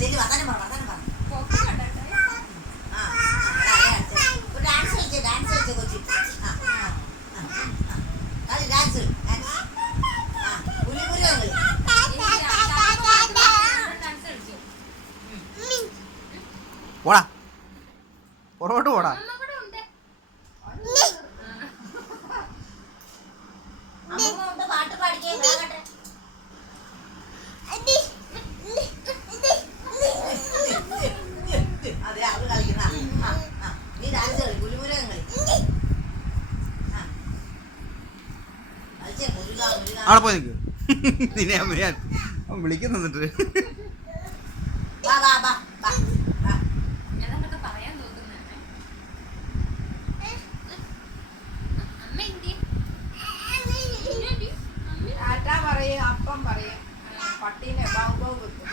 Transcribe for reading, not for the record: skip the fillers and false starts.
ചെല്ലി വർത്താനം പറ ഡാൻസ് കളിച്ച കൊച്ചി ഡാൻസ് പുലിപുരങ്ങള് പോടാ പുറകോട്ട് പോടാ. പാട്ട് പാടിക്കേ അതെ അവള് കളിക്കുന്ന നീ ഡാൻസ് കളി പുലിപുരം കളി അവിടെ പോയി നിൽക്ക്. നിന്നെ അവൻ വിളിക്കുന്നു എന്നിട്ട് അപ്പം പറയും പട്ടീനെ ബൗ ബൗ വെക്കും.